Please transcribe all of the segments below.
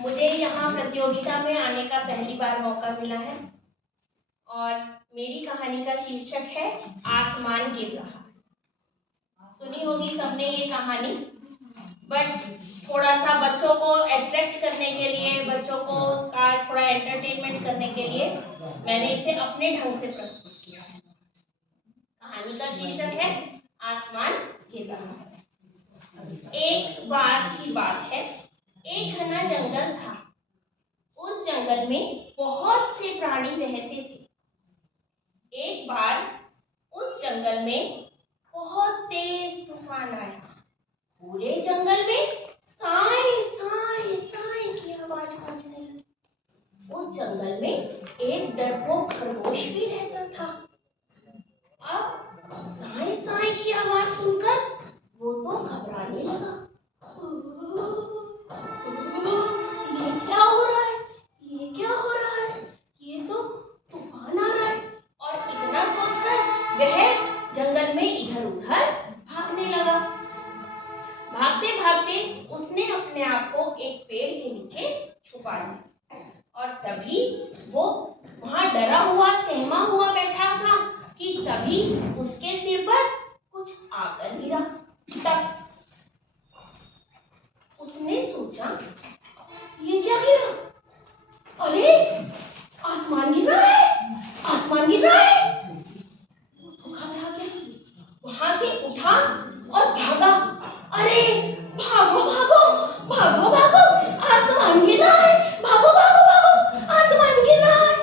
मुझे यहाँ प्रतियोगिता में आने का पहली बार मौका मिला है और मेरी कहानी का शीर्षक है आसमान गिर रहा। सुनी होगी सबने ये कहानी, बट थोड़ा सा बच्चों को अट्रैक्ट करने के लिए, बच्चों को का थोड़ा एंटरटेनमेंट करने के लिए मैंने इसे अपने ढंग से प्रस्तुत किया है। कहानी का शीर्षक है आसमान गिर रहा। एक बार की बात है, एक घना जंगल था। उस जंगल में बहुत से प्राणी रहते थे। एक बार उस जंगल में बहुत तेज तूफान आया। पूरे जंगल में साए साए साए की आवाज गूंजने लगी। उस जंगल में एक डरपोक खरगोश भी रहता था। अब साए साए की आवाज सुनकर वो तो घबराने लगा। ये क्या हो रहा है? ये क्या हो रहा है? ये तो तूफान आ रहा है। और इतना सोचकर वह जंगल में इधर उधर भागने लगा। भागते भागते उसने अपने आप को एक पेड़ के नीचे छुपा लिया और तभी वो वहां डरा हुआ सहमा हुआ बैठा था कि तभी उसके सिर पर कुछ आकर गिरा। तब उसने सोचा, ये क्या गिरा? अरे आसमान गिर रहा है, आसमान गिर रहा है। तो घबरा गया, वहां से उठा और भागा। अरे भागो भागो भागो भागो, आसमान गिर रहा है, भागो भागो भागो, आसमान गिर रहा है।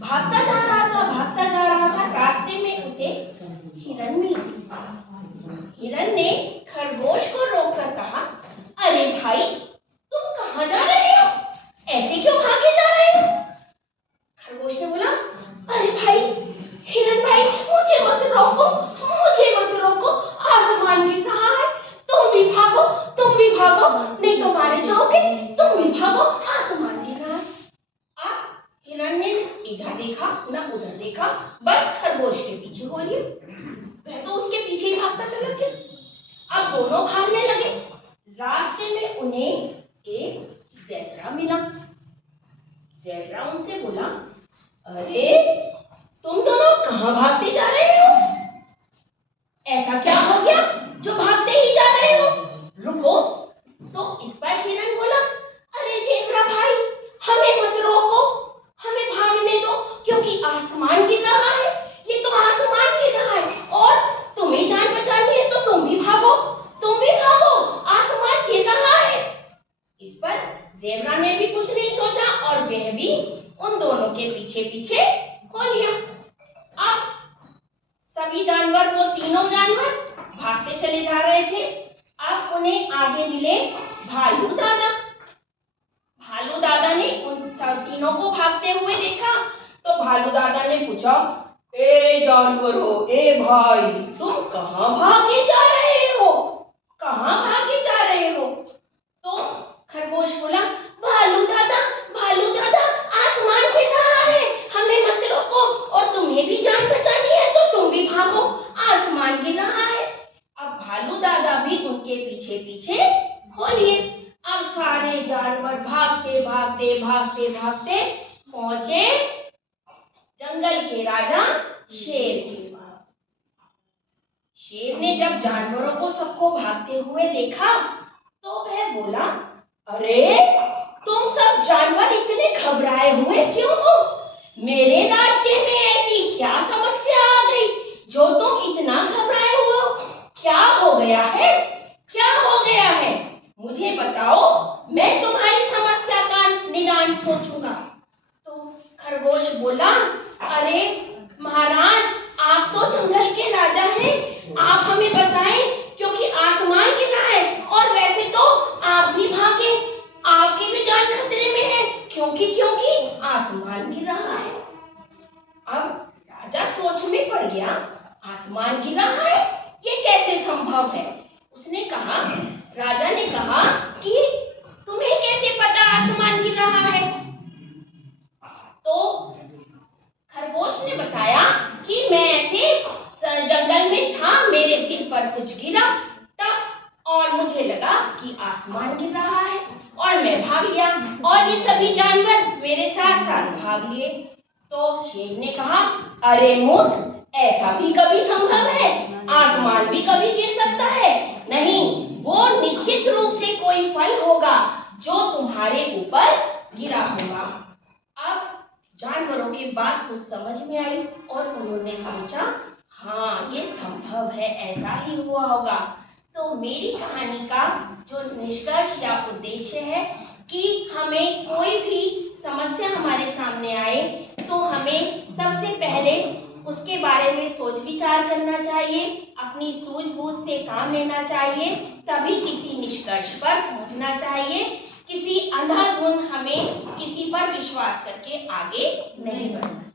भागता जा रहा था, भागता जा रहा था। रास्ते में उसे हिरन मिला। हिरन ने खरगोश को रोककर कहा, अरे भाई तुम कहाँ जा रहे हो? ऐसे क्यों भागे जा रहे हो? खरगोश ने बोला, अरे भाई हिरन भाई, मुझे मत रोको, मुझे मत रोको, आसमान गिर रहा है, तुम भी भागो, तुम भी भागो, नहीं तो मारे जाओगे, तुम भी भागो, आसमान गिर रहा है। अब हिरन ने इधर देखा ना उधर देखा, बस खरगोश के पीछे हो लिया। वह तो उसके पीछे ही भागता चला गया। अब दोनों भागने लगे। रास्ते में उन्हें एक ज़ेब्रा मिला। ज़ेब्रा उनसे बोला, अरे तुम दोनों कहाँ भागते जा रहे हो? ऐसा क्या हो गया जो भागते ही जा रहे हो? रुको। तो इस पर हिरन बोला, अरे ज़ेब्रा भाई, हमें मत रोको, हमें भागने दो, क्योंकि आसमान गिर रहा है। ये तो आसमान गिर रहा है और तुम्हें जान बचानी है तो तुम भी भागो, तुम भी भागो, आसमान गिर रहा है। इस पर ज़ेब्रा ने भी कुछ नहीं सोचा और वह भी उन दोनों के पीछे पीछे हो लिया। अब सभी जानवर, वो तीनों जानवर भागते चले जा रहे थे। अब उन्हें आगे मिले भालू दादा। भालू दादा ने उन सब तीनों को भागते हुए देखा तो भालू दादा ने पूछा, ए जानवरों, ए भाई, तुम कहाँ भागे जा रहे हो? कहाँ भागे जा रहे हो? तो खरगोश बोला, भालू दादा, भालू दादा, आसमान गिर रहा है, हमें मत रोको, और तुम्हें भी जान बचानी है तो तुम भी भागो, आसमान गिर रहा है। अब भालू दादा भी उनके पीछे पीछे हो लिए। अब सारे जानवर भागते भागते भागते भागते पहुंचे जंगल के राजा शेर के पास। शेर ने जब जानवरों को सबको भागते हुए देखा तो वह बोला, अरे तुम सब जानवर इतने घबराए हुए क्यों हो? मेरे राज्य में ऐसी क्या समस्या आ गई जो तुम इतना घबराए हुए हो? क्या हो गया है? क्या हो गया है? मुझे बताओ, मैं तुम्हारी समस्या का निदान सोचूंगा। तो खरगोश बोला, अरे महाराज, आप तो जंगल के राजा हैं, आप हमें बचाएं, क्योंकि आसमान गिर रहा है और वैसे तो आप भी भागे, आपकी भी जान खतरे में है, क्योंकि आसमान गिर रहा है। अब राजा सोच में पड़ गया, आसमान गिर रहा है, ये कैसे संभव है? उसने कहा, राजा ने कहा कि तुम्हें कैसे पता आसमान गिर रहा है? तो खरगोश ने बताया कि मैं ऐसे जंगल में था, मेरे सिर पर कुछ गिरा तब, और मुझे लगा कि आसमान गिर रहा रहा है और मैं भाग लिया और ये सभी जानवर मेरे साथ साथ भाग लिए। तो शेर ने कहा, अरे मूर्ख, ऐसा भी कभी संभव है? आसमान भी कभी गिर सकता है? नहीं, वो निश्चित रूप से कोई फल होगा जो तुम्हारे ऊपर गिरा होगा। अब जानवरों की बात कुछ समझ में आई और उन्होंने सोचा, हाँ ये संभव है, ऐसा ही हुआ होगा। तो मेरी कहानी का जो निष्कर्ष या उद्देश्य है कि हमें कोई भी समस्या हमारे सामने आए तो हमें सबसे पहले उसके बारे में सोच विचार करना चाहिए, अपनी सूझबूझ से काम लेना चाहिए, तभी किसी निष्कर्ष पर पहुंचना चाहिए। किसी अंधाधुंध हमें किसी पर विश्वास करके आगे नहीं बढ़ना।